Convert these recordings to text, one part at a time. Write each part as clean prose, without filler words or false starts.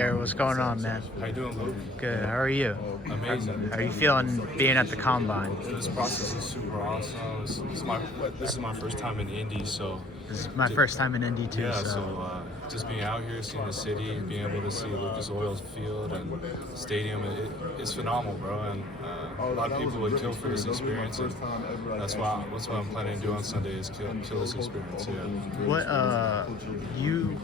Garrett, what's going on, man? How you doing, Luke? Good. How are you? Amazing. How are you feeling being at the combine? This process is super awesome. This is my first time in Indy, so This is my first time in Indy too. yeah. So So just being out here, seeing the city, being able to see Lucas Oil Field and stadium, it's phenomenal, bro. And a lot of people would kill for this experience, and that's what I'm planning to do on Sunday is kill this experience. Yeah. what you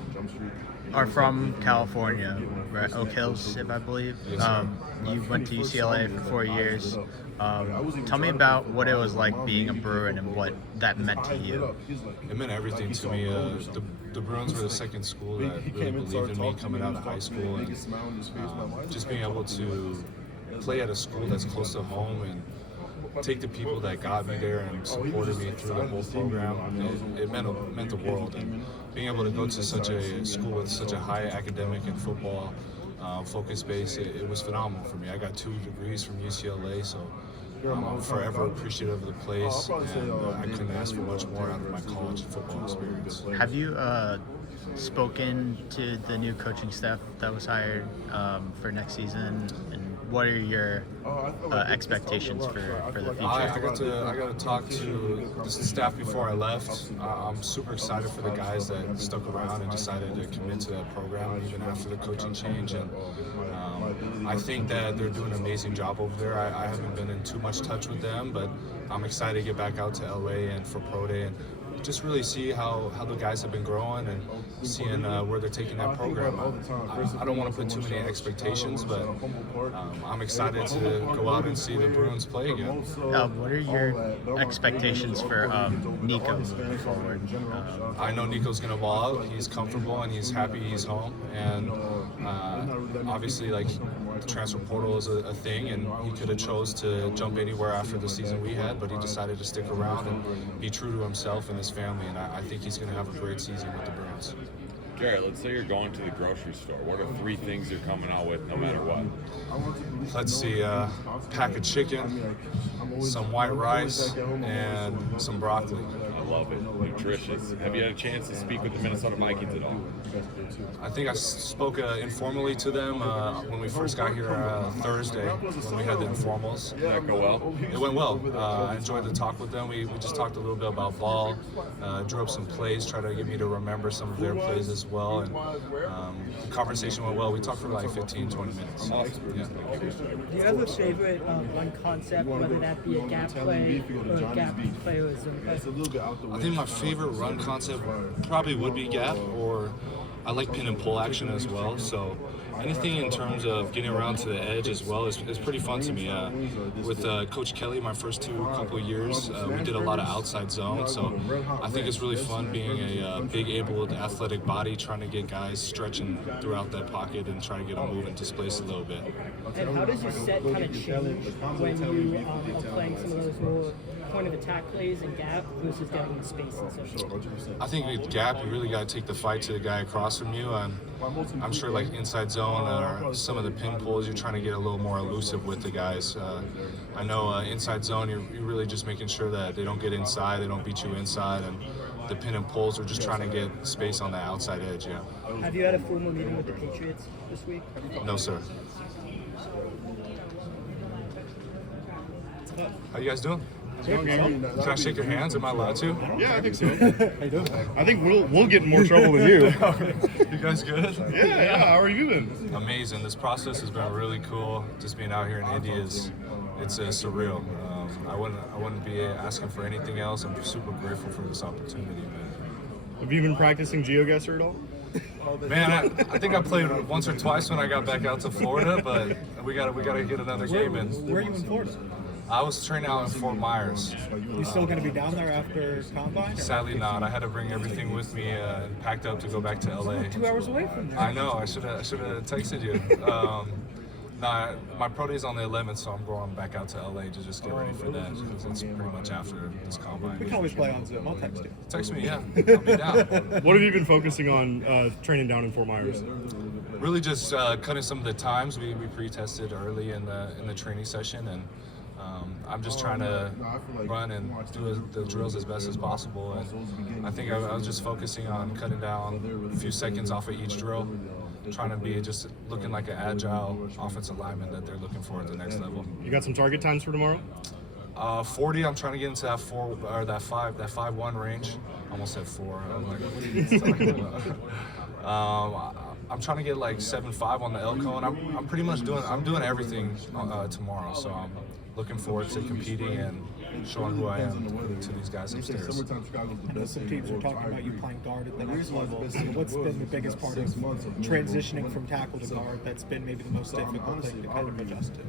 are from California, right? Oak Hills, if I believe. Yes, sir. You went to UCLA for 4 years. Tell me about what it was like being a Bruin and what that meant to you. It meant everything to me. The Bruins were the second school that really believed in me coming out of high school, and just being able to play at a school that's close to home and take the people that got me there and supported me through the whole program. It meant the world, and being able to go to such a school with such a high academic and football focus base, it was phenomenal for me. I got 2 degrees from UCLA, so I'm forever appreciative of the place, and I couldn't ask for much more out of my college football experience. Have you spoken to the new coaching staff that was hired for next season, and what are your expectations for the future? I got to talk to the staff before I left. I'm super excited for the guys that stuck around and decided to commit to that program even after the coaching change. And I think that they're doing an amazing job over there. I haven't been in too much touch with them, but I'm excited to get back out to LA and for Pro Day and just really see how the guys have been growing and seeing where they're taking that program. I don't want to put too many expectations, but I'm excited to go out and see the Bruins play again. What are your expectations for Nico moving forward? I know Nico's going to ball out. He's comfortable and he's happy he's home. And obviously, like, the transfer portal is a thing, and he could have chose to jump anywhere after the season we had, but he decided to stick around and be true to himself and his family, and I think he's going to have a great season with the Bruins. Garrett, let's say you're going to the grocery store. What are 3 things you're coming out with no matter what? Let's see, pack of chicken, some white rice, and some broccoli. I love it. Nutritious. Have you had a chance to speak with the Minnesota Vikings at all? I think I spoke informally to them when we first got here Thursday, when we had the informals. Did that go well? It went well. I enjoyed the talk with them. We just talked a little bit about ball, drew up some plays, tried to get me to remember some of their plays as well, and the conversation went well. We talked for like 15, 20 minutes. Awesome. Yeah. Do you have a favorite run concept, whether that be a gap play or a gap play or a zone play? I think my favorite run concept probably would be gap, or I like pin and pull action as well. So anything in terms of getting around to the edge as well is pretty fun to me. With Coach Kelly, my first couple of years, we did a lot of outside zone. So I think it's really fun being a big, able, athletic body, trying to get guys stretching throughout that pocket and try to get them moving to space a little bit. And how does your set kind of change when you are playing some of those more point of attack plays and gap versus getting in space and such? I think with gap, you really got to take the fight to the guy across from you. I'm sure like inside zone or some of the pin pulls, you're trying to get a little more elusive with the guys. I know inside zone, you're really just making sure that they don't get inside, they don't beat you inside, and the pin and pulls are just trying to get space on the outside edge, yeah. Have you had a formal meeting with the Patriots this week? No, sir. How you guys doing? Can I shake your hands? Am I allowed to? Yeah, I think so. I think we'll get in more trouble than you. You guys good? Yeah. How are you doing? Amazing. This process has been really cool. Just being out here in Indy it's surreal. I wouldn't be asking for anything else. I'm super grateful for this opportunity, man. Have you been practicing GeoGuessr at all? Man, I think I played once or twice when I got back out to Florida, but we gotta get another game in. Where are you in Florida? I was training out in Fort Myers. You still going to be down there after Combine? or- Sadly not. I had to bring everything with me and packed up to go back to LA. 2 hours away from there. I know. I should have texted you. My pro day's on the 11th, so I'm going back out to LA to just get ready for that because it's pretty much after this combine. We can always play on Zoom. I'll text you. Text me, yeah. I'll be down. What have you been focusing on training down in Fort Myers? Really just cutting some of the times. We pre-tested early in the training session, and I'm just trying to run and do the drills as best as possible. And I think I was just focusing on cutting down a few seconds off of each drill trying to be just looking like an agile offensive lineman that they're looking for at the next level. You got some target times for tomorrow? 40. I'm trying to get into that 4 or that 5-1 range. Almost said 4. I'm like, what are you talking about? I'm trying to get like 7.5 on the L cone. I'm pretty much doing everything tomorrow. So I'm looking forward to competing and showing who I am to these guys upstairs. I know some teams are talking about you playing guard at the next level. What's been the biggest part of transitioning from tackle to guard that's been maybe the most difficult thing to kind of adjust to?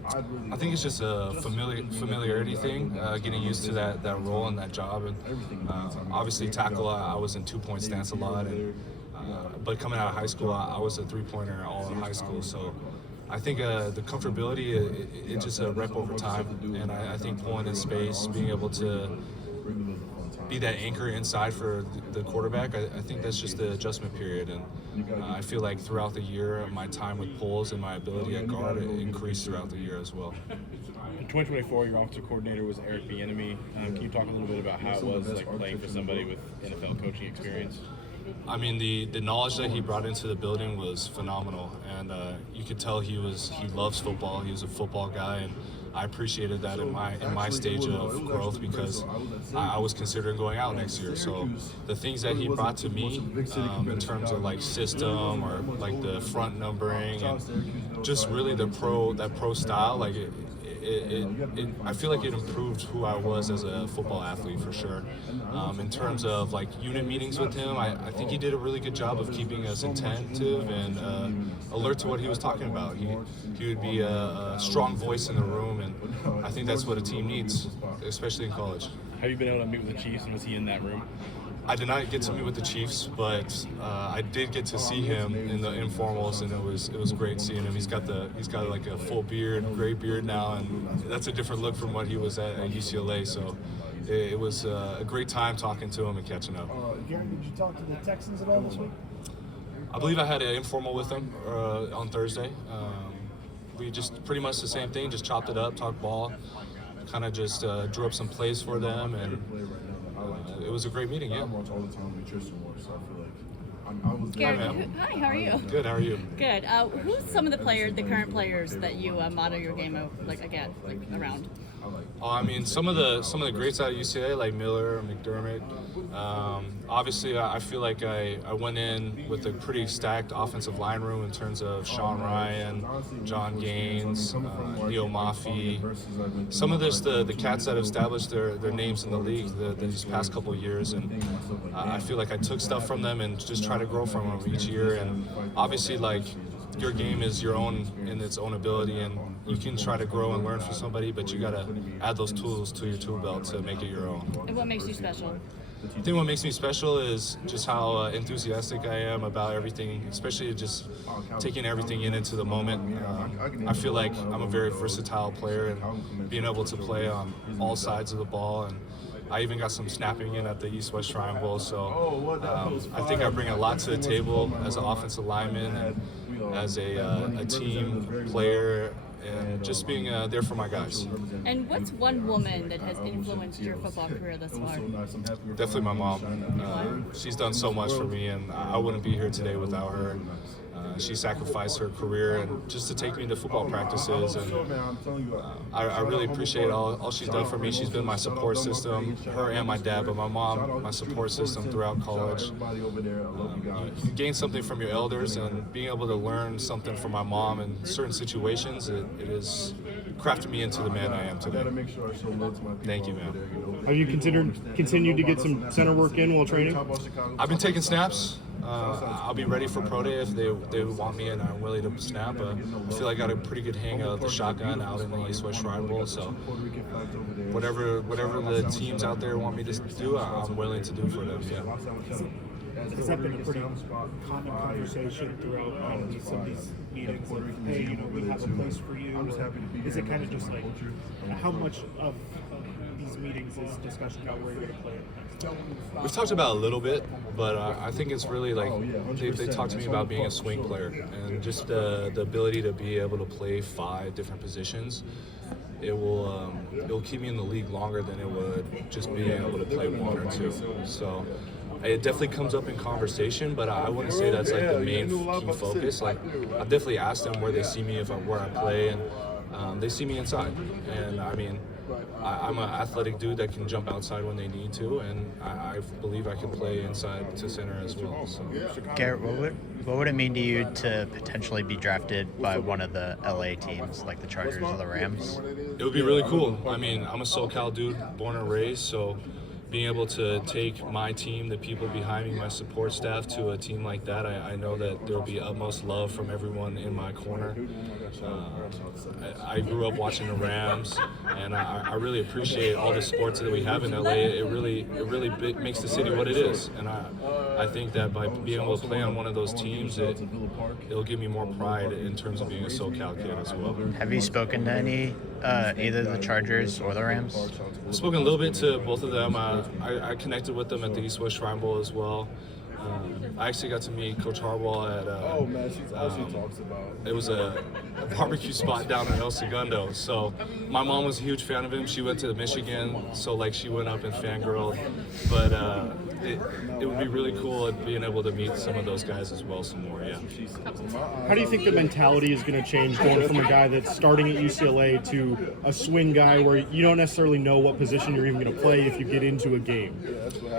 I think it's just a familiarity thing, getting used to that role and that job. And obviously tackle, I was in 2-point stance a lot. And, but coming out of high school, I was a 3-pointer all in high school. So I think the comfortability, it's just a rep over time. And I think pulling in space, being able to be that anchor inside for the quarterback, I think that's just the adjustment period. And I feel like throughout the year, my time with pulls and my ability at guard increased throughout the year as well. In 2024, your offensive coordinator was Eric Bieniemy. Can you talk a little bit about how it was like playing for somebody with NFL coaching experience? I mean, the knowledge that he brought into the building was phenomenal, and you could tell he loves football. He was a football guy, and I appreciated that in my stage of growth because I was considering going out next year. So the things that he brought to me in terms of like system or like the front numbering and just really that pro style, like I feel like it improved who I was as a football athlete for sure. In terms of like unit meetings with him, I think he did a really good job of keeping us attentive and alert to what he was talking about. He would be a strong voice in the room, and I think that's what a team needs, especially in college. Have you been able to meet with the Chiefs, and was he in that room? I did not get to meet with the Chiefs, but I did get to see him in the informals, and it was great seeing him. He's got like a full beard, gray beard now, and that's a different look from what he was at UCLA. So it was a great time talking to him and catching up. Garrett, did you talk to the Texans at all this week? I believe I had an informal with him on Thursday. We just pretty much the same thing, just chopped it up, talked ball, kind of just drew up some plays for them, and it was a great meeting, yeah. Garrett, hi, how are you? Good, how are you? Good. Who's some of the current players that you model your game around? I mean, some of the greats out of UCLA, like Miller, McDermott. Obviously, I feel like I went in with a pretty stacked offensive line room in terms of Sean Ryan, John Gaines, Neo Mafi. Some of this, the cats that have established their names in the league these past couple of years, and I feel like I took stuff from them and just try to grow from them each year. And obviously, like, your game is your own in its own ability, and you can try to grow and learn from somebody, but you got to add those tools to your tool belt to make it your own. And what makes you special? I think what makes me special is just how enthusiastic I am about everything, especially just taking everything into the moment. I feel like I'm a very versatile player, and being able to play on all sides of the ball, and I even got some snapping in at the East-West Triangle, so I think I bring a lot to the table as an offensive lineman and as a team player, and just being there for my guys. And what's one woman that has influenced your football career thus far? Definitely my mom. She's done so much for me, and I wouldn't be here today without her. She sacrificed her career and just to take me to football practices, and I really appreciate all she's done for me. She's been my support system, her and my dad, but my mom, my support system throughout college. You gain something from your elders, and being able to learn something from my mom in certain situations, it has crafted me into the man I am today. Thank you, man. Have you continued to get some center work in while training? I've been taking snaps. I'll be ready for pro day if they want me and I'm willing to snap. I feel like I got a pretty good hang of the shotgun out in the East-West Shrine Bowl, so whatever the teams out there want me to do, I'm willing to do for them, yeah. Has that been a pretty common conversation throughout some of these meetings? Like, hey, we have a place for you. Is it kind of just like, how much of these meetings is discussion about where you're going to play next? We've talked about a little bit, but I think it's really like they talked to me about being a swing player and just the ability to be able to play 5 different positions. It'll keep me in the league longer than it would just being able to play 1 or 2. So it definitely comes up in conversation, but I wouldn't say that's like the main key focus. Like, I've definitely asked them where they see me where I play, and they see me inside. And I mean, I'm an athletic dude that can jump outside when they need to, and I believe I can play inside to center as well. So. Garrett, what would it mean to you to potentially be drafted by one of the LA teams, like the Chargers or the Rams? It would be really cool. I mean, I'm a SoCal dude, born and raised, so being able to take my team, the people behind me, my support staff, to a team like that, I know that there will be utmost love from everyone in my corner. I grew up watching the Rams, and I really appreciate all the sports that we have in LA. It really makes the city what it is, and I think that by being able to play on one of those teams, it'll give me more pride in terms of being a SoCal kid as well. Have you spoken to any, either the Chargers or the Rams? I've spoken a little bit to both of them. I connected with them at the East West Shrine Bowl as well. I actually got to meet Coach Harbaugh at it was a barbecue spot down in El Segundo. So my mom was a huge fan of him. She went to Michigan, so like she went up and fangirled. But it would be really cool being able to meet some of those guys as well some more. Yeah. How do you think the mentality is going to change going from a guy that's starting at UCLA to a swing guy where you don't necessarily know what position you're even going to play if you get into a game?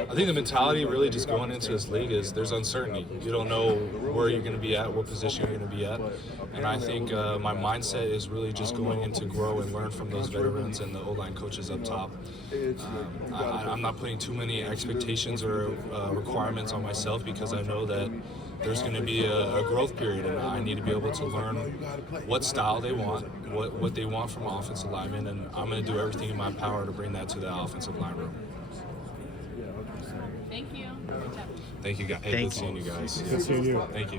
I think the mentality really just going into this league is there's uncertainty. You don't know where you're going to be at, what position you're going to be at. And I think my mindset is really just going in to grow and learn from those veterans and the O-line coaches up top. I'm not putting too many expectations or requirements on myself because I know that there's going to be a growth period, and I need to be able to learn what style they want, what they want from offensive linemen, and I'm going to do everything in my power to bring that to the offensive line room. Thank you. Thank you, guys. Hey, good seeing you guys. Good seeing you. Thank you.